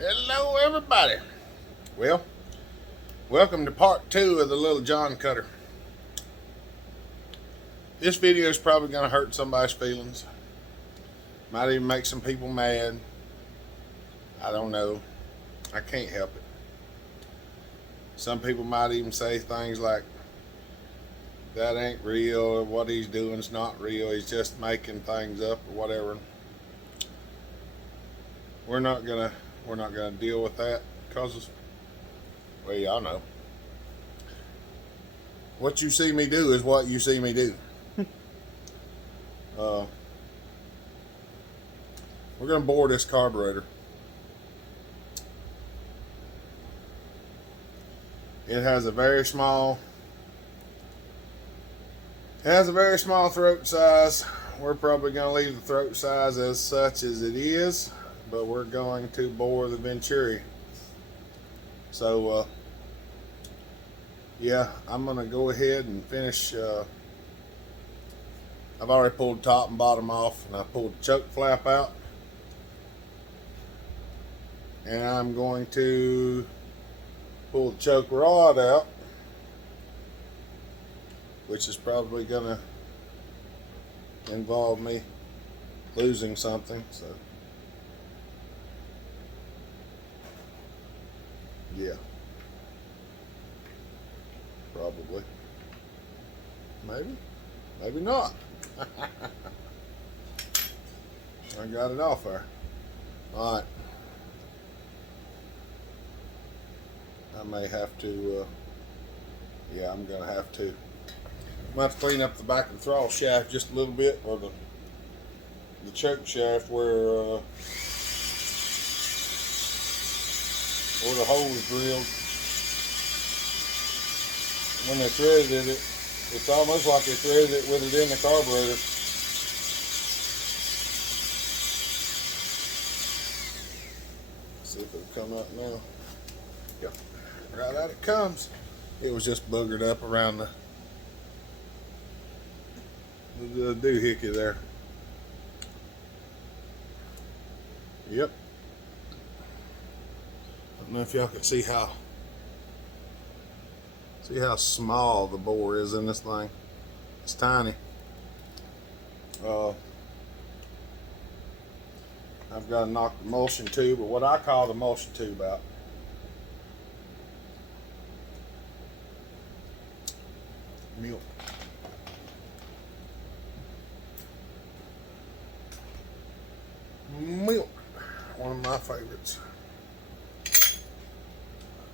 Hello everybody. Well, welcome to part 2 of the Little John Cutter. This video is probably going to hurt somebody's feelings. Might even make some people mad. I don't know. I can't help it. Some people might even say things like, that ain't real, or what he's doing is not real, he's just making things up or whatever. We're not gonna deal with that because, well, y'all know, what you see me do is what you see me do. We're gonna bore this carburetor. It has a very small throat size. We're probably gonna leave the throat size as such as it is, but we're going to bore the Venturi. So yeah, I'm gonna go ahead and finish. I've already pulled the top and bottom off, and I pulled the choke flap out, and I'm going to pull the choke rod out, which is probably gonna involve me losing something, so yeah, probably, maybe not. I got it off there. All right, I may have to, yeah, I'm gonna have to. I'm gonna have to clean up the back of the throttle shaft just a little bit, or the choke shaft where the hole is drilled. When they threaded it, it's almost like they threaded it with it in the carburetor. See if it'll come up now. Yep, right out it comes. It was just boogered up around the doohickey there. Yep. I don't know if y'all can see how small the bore is in this thing. It's tiny. I've got to knock the emulsion tube, or what I call the emulsion tube, out. Milk. Milk, one of my favorites.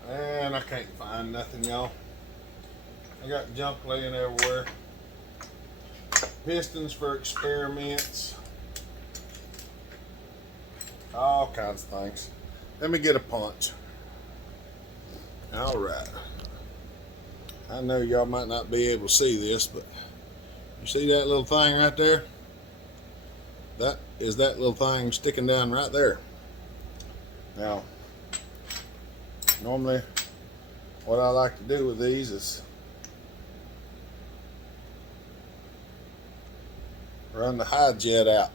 And I can't find nothing, y'all. I got junk laying everywhere. Pistons for experiments. All kinds of things. Let me get a punch. All right. I know y'all might not be able to see this, but you see that little thing right there? That is that little thing sticking down right there. Now, normally what I like to do with these is run the high jet out.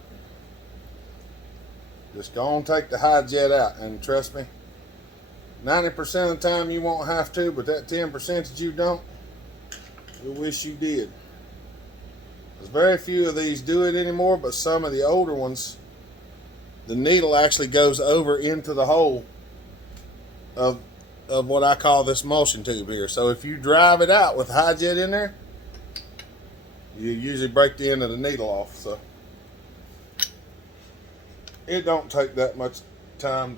Just go and take the high jet out, and trust me, 90% of the time you won't have to, but that 10% that you don't, you'll wish you did. There's very few of these do it anymore, but some of the older ones, the needle actually goes over into the hole of what I call this emulsion tube here. So if you drive it out with high jet in there, you usually break the end of the needle off. So it don't take that much time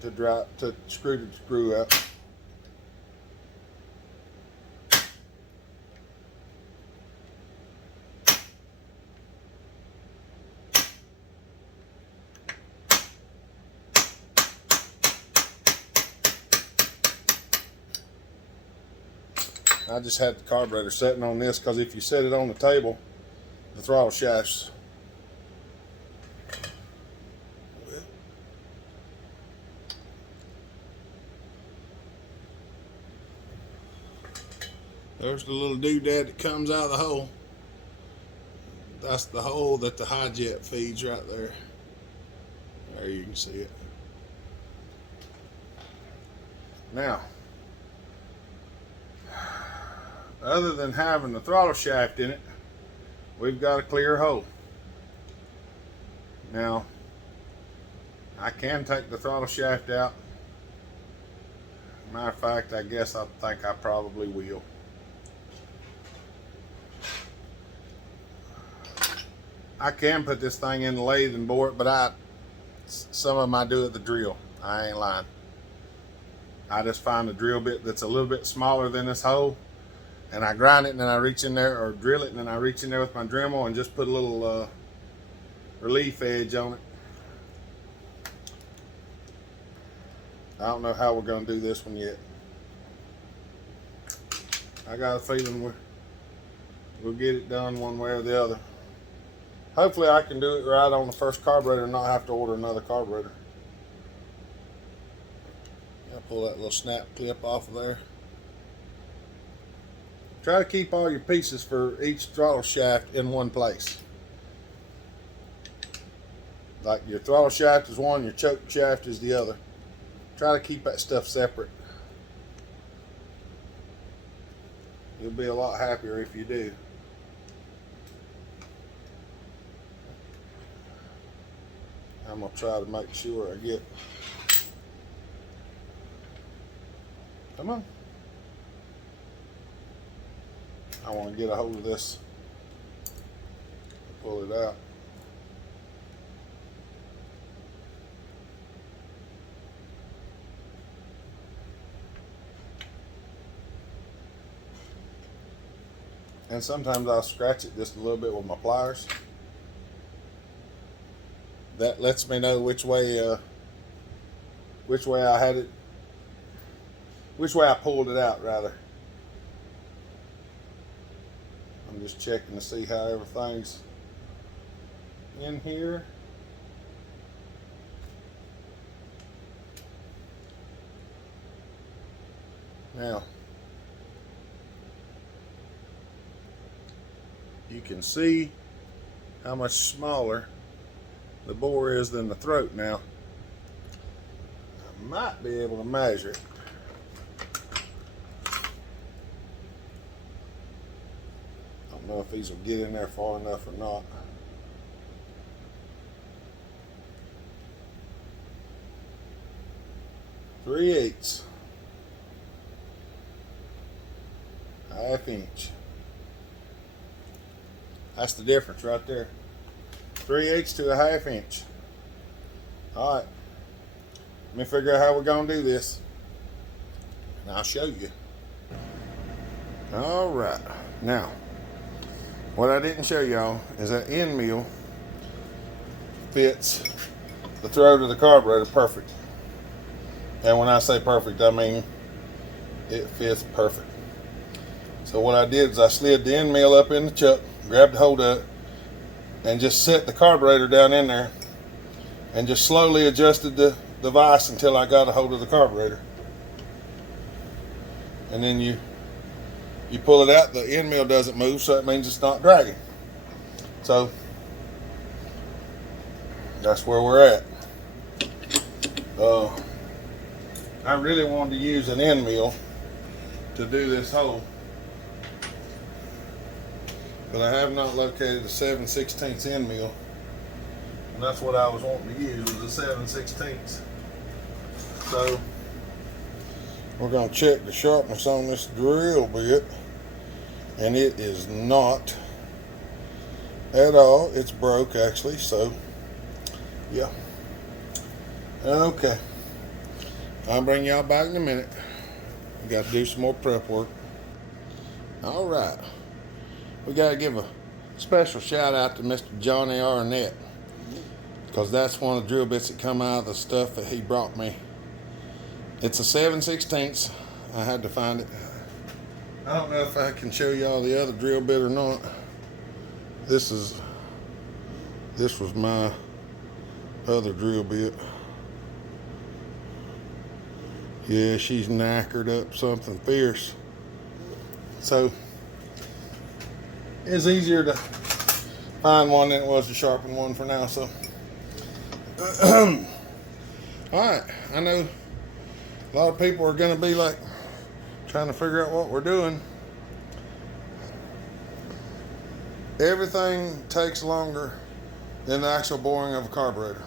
to screw the screw out. I just had the carburetor sitting on this because if you set it on the table, the throttle shafts there's the little doodad that comes out of the hole. That's the hole that the high jet feeds right there. There you can see it. Now, other than having the throttle shaft in it, we've got a clear hole. Now, I can take the throttle shaft out. Matter of fact, I guess I think I probably will. I can put this thing in the lathe and bore it, but some of them I do at the drill. I ain't lying. I just find a drill bit that's a little bit smaller than this hole, and I grind it and then I reach in there, or drill it and then I reach in there with my Dremel and just put a little relief edge on it. I don't know how we're going to do this one yet. I got a feeling we'll get it done one way or the other. Hopefully I can do it right on the first carburetor and not have to order another carburetor. I'll pull that little snap clip off of there. Try to keep all your pieces for each throttle shaft in one place. Like your throttle shaft is one, your choke shaft is the other. Try to keep that stuff separate. You'll be a lot happier if you do. I'm going to try to make sure I get... Come on. I want to get a hold of this. Pull it out. And sometimes I'll scratch it just a little bit with my pliers. That lets me know which way I had it, which way I pulled it out rather. I'm just checking to see how everything's in here. Now, you can see how much smaller the bore is than the throat now. I might be able to measure it. Don't know if these will get in there far enough or not. Three-eighths. Half inch. That's the difference right there. 3/8 to a half inch. All right. Let me figure out how we're going to do this, and I'll show you. All right. Now, what I didn't show y'all is that end mill fits the throat of the carburetor perfect. And when I say perfect, I mean it fits perfect. So what I did is I slid the end mill up in the chuck, grabbed a hold of it, and just set the carburetor down in there and just slowly adjusted the vise until I got a hold of the carburetor. And then you pull it out, the end mill doesn't move, so that means it's not dragging. So that's where we're at. I really wanted to use an end mill to do this hole, but I have not located a 7/16 end mill, and that's what I was wanting to use, was a 7/16. So we're going to check the sharpness on this drill bit, and it is not at all. It's broke actually, so yeah. Okay, I'll bring y'all back in a minute. We got to do some more prep work. All right. We got to give a special shout out to Mr. Johnny Arnett, because that's one of the drill bits that come out of the stuff that he brought me. It's a 7/16. I had to find it. I don't know if I can show y'all the other drill bit or not. This was my other drill bit. Yeah, she's knackered up something fierce. So it's easier to find one than it was to sharpen one for now. So Alright, I know a lot of people are going to be like trying to figure out what we're doing. Everything takes longer than the actual boring of a carburetor.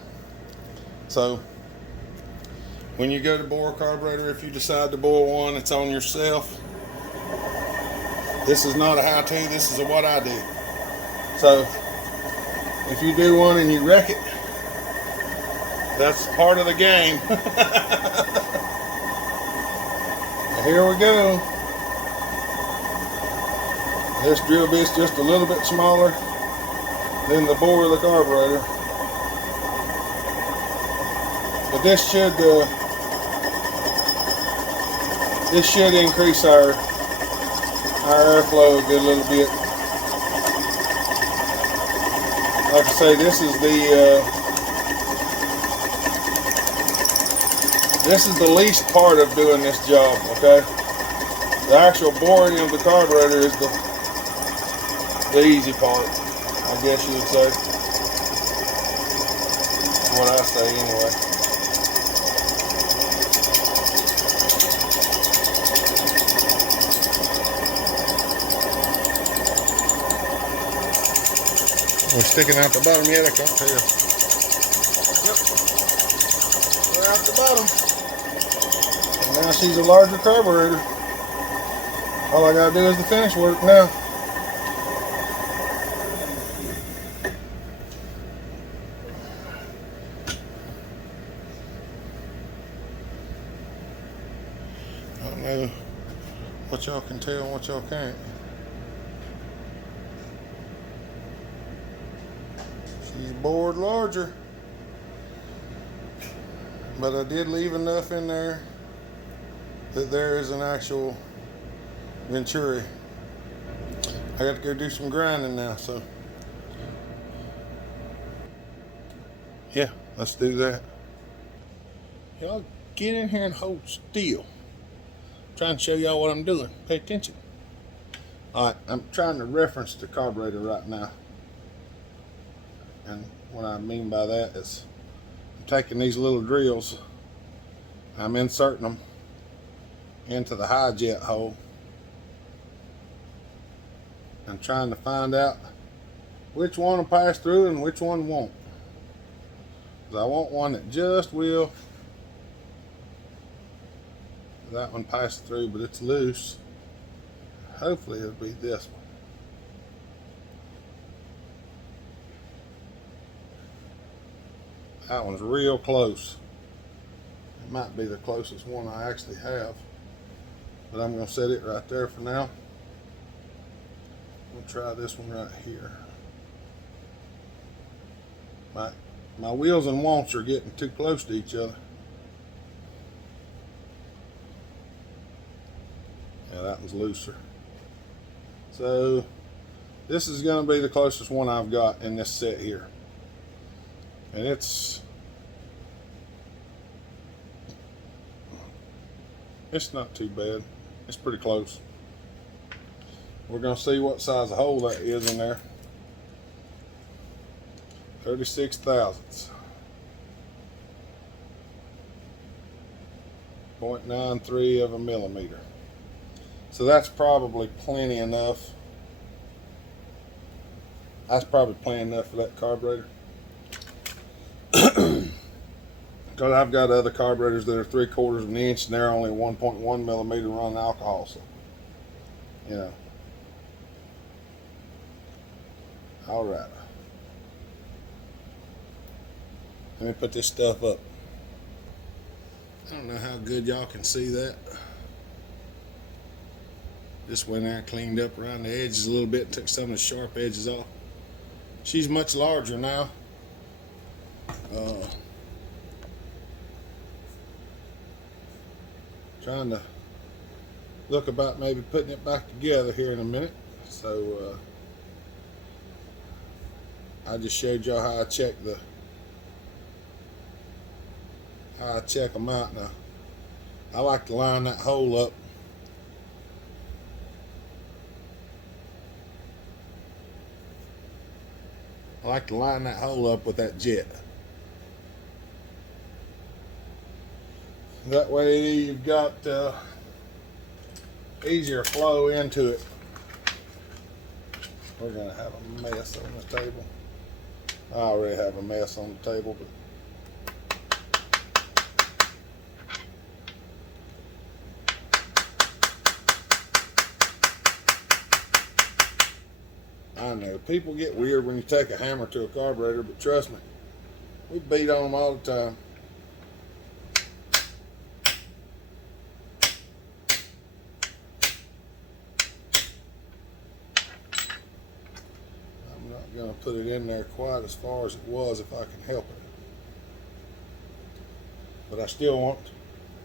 So when you go to bore a carburetor, if you decide to bore one, it's on yourself. This is not a how-to, this is a what I do. So if you do one and you wreck it, that's part of the game. Here we go. This drill bit's just a little bit smaller than the bore of the carburetor. But this should increase our airflow a good little bit. Like I say, this is the least part of doing this job, okay? The actual boring of the carburetor is the easy part, I guess you would say. That's what I say anyway. We're sticking out the bottom yet, I can't tell. Yep. We're out the bottom. And now she's a larger carburetor. All I gotta do is the finish work now. I don't know what y'all can tell and what y'all can't. She's bored larger, but I did leave enough in there that there is an actual Venturi. I got to go do some grinding now, so yeah, let's do that. Y'all get in here and hold still. I'm trying to show y'all what I'm doing. Pay attention. Alright, I'm trying to reference the carburetor right now. And what I mean by that is I'm taking these little drills, I'm inserting them into the high jet hole and trying to find out which one will pass through and which one won't. Because I want one that just will. That one passed through, but it's loose. Hopefully it'll be this one. That one's real close. It might be the closest one I actually have, but I'm going to set it right there for now. We'll try this one right here. My wheels and wants are getting too close to each other. Yeah, that one's looser. So this is going to be the closest one I've got in this set here. And it's not too bad. It's pretty close. We're going to see what size of hole that is in there. 36 thousandths. 0.93 of a millimeter. So that's probably plenty enough. That's probably plenty enough for that carburetor. Because I've got other carburetors that are 3/4 of an inch and they're only 1.1 millimeter running alcohol. So, you know. All right. Let me put this stuff up. I don't know how good y'all can see that. Just went there and cleaned up around the edges a little bit, took some of the sharp edges off. She's much larger now. Trying to look about maybe putting it back together here in a minute. So I just showed y'all how I check them out now. I like to line that hole up. I like to line that hole up with that jet. That way you've got easier flow into it. We're gonna have a mess on the table. I already have a mess on the table, but I know people get weird when you take a hammer to a carburetor, but trust me, we beat on them all the time. I'm not going to put it in there quite as far as it was if I can help it. But I still want,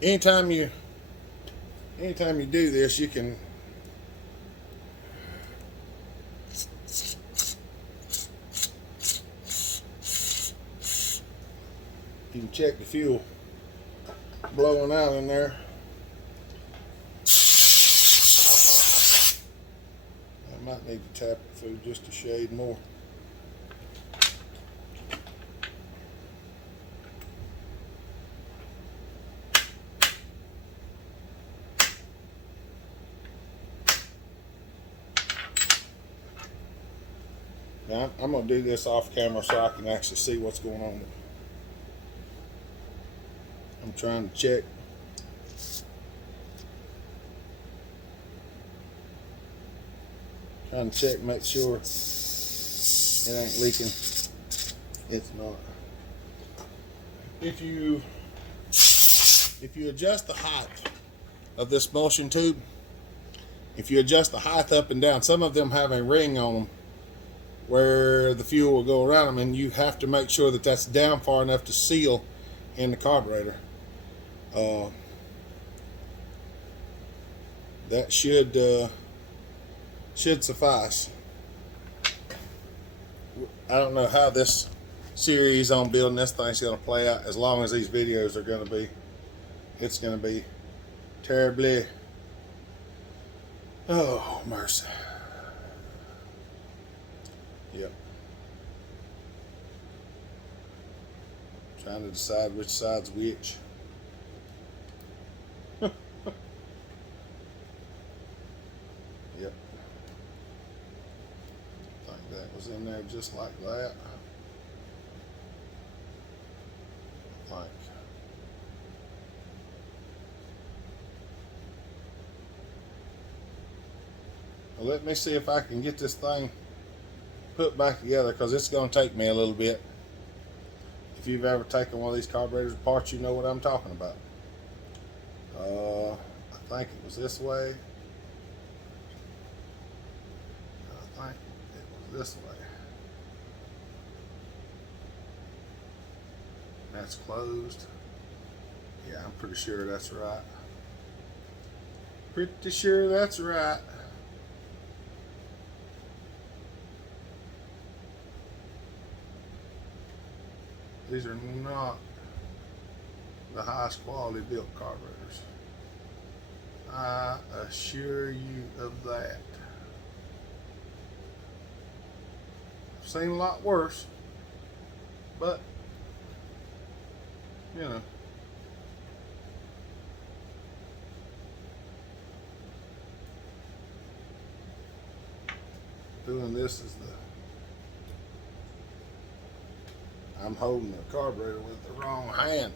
anytime you do this, you can check the fuel blowing out in there. I might need to tap it through just a shade more. Now I'm going to do this off camera so I can actually see what's going on. I'm trying to check. Make sure it ain't leaking. It's not. If you adjust the height of this motion tube, if you adjust the height up and down, some of them have a ring on them where the fuel will go around them, and you have to make sure that that's down far enough to seal in the carburetor. That should suffice. I don't know how this series on building this thing's going to play out. As long as these videos are going to be, it's going to be terribly, oh mercy. Yep. Trying to decide which side's which. Yep. I think that was in there just like that. Like. Well, let me see if I can get this thing put back together, because it's going to take me a little bit. If you've ever taken one of these carburetors apart, you know what I'm talking about. I think it was this way. I think it was this way. That's closed. Yeah, I'm pretty sure that's right. Pretty sure that's right. These are not the highest quality built carburetors. I assure you of that. I've seen a lot worse, but you know. Doing this is I'm holding the carburetor with the wrong hand.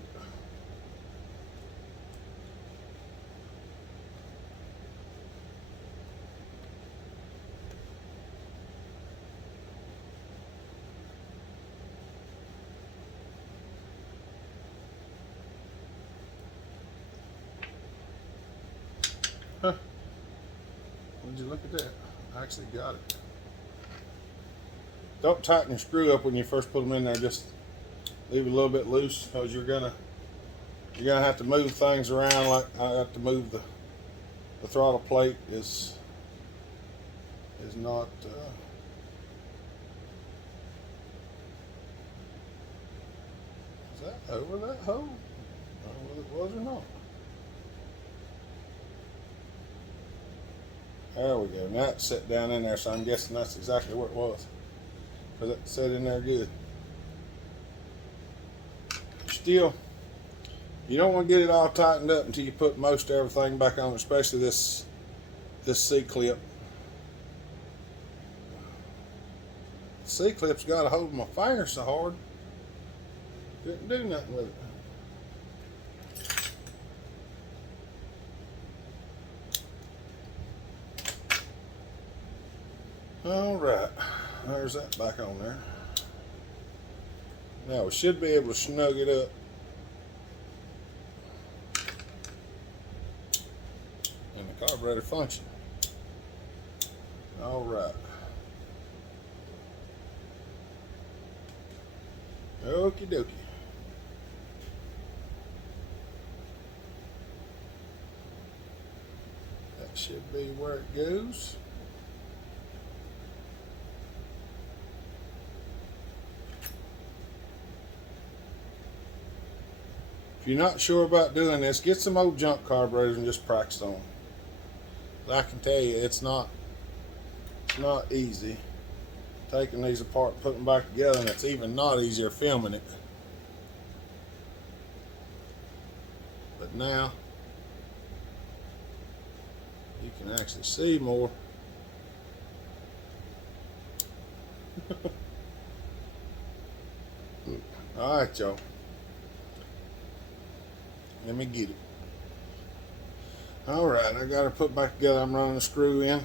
Huh. Would you look at that? I actually got it. Don't tighten your screw up when you first put them in there. Just leave it a little bit loose, because you're gonna have to move things around. Like I have to move the throttle plate is not. Is that over that hole? I don't know whether it was or not. There we go. Now it's set down in there, so I'm guessing that's exactly where it was, because it set in there good. You don't want to get it all tightened up until you put most everything back on, especially this C-clip. C-clip's got a hold of my finger so hard, couldn't do nothing with it. All right, there's that back on there. Now we should be able to snug it up. And the carburetor function. All right. Okie dokie. That should be where it goes. If you're not sure about doing this, get some old junk carburetors and just practice on them. I can tell you, it's not easy taking these apart and putting them back together, and it's even not easier filming it. But now you can actually see more. All right, y'all. Let me get it. All right, I got it put back together. I'm running the screw in.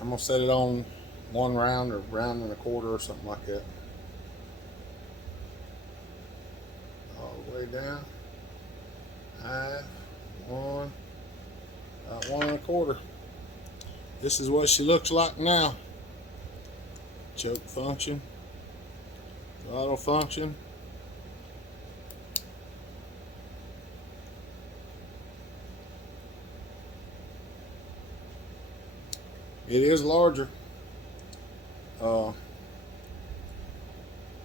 I'm gonna set it on 1 round or round and a quarter or something like that. All the way down. Half, 1, about 1 1/4. This is what she looks like now. Choke function, throttle function. It is larger.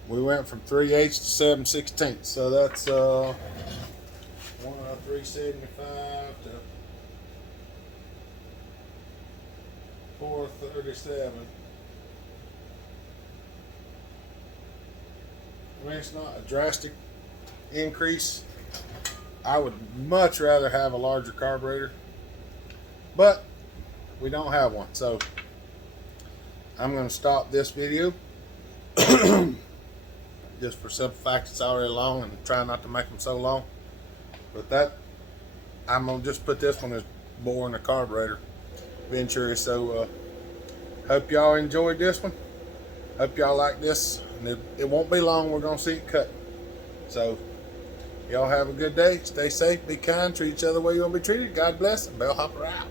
We went from 3/8 to 7/16, so that's 375 to 437. I mean, it's not a drastic increase. I would much rather have a larger carburetor, but we don't have one, so I'm going to stop this video just for simple fact it's already long, and try not to make them so long. But that, I'm going to just put this one as boring a carburetor Venturi. So hope y'all enjoyed this one. Hope y'all like this, and it won't be long, we're going to see it cut. So y'all have a good day, stay safe, be kind, treat each other the way you want to be treated. God bless, and Bellhopper out.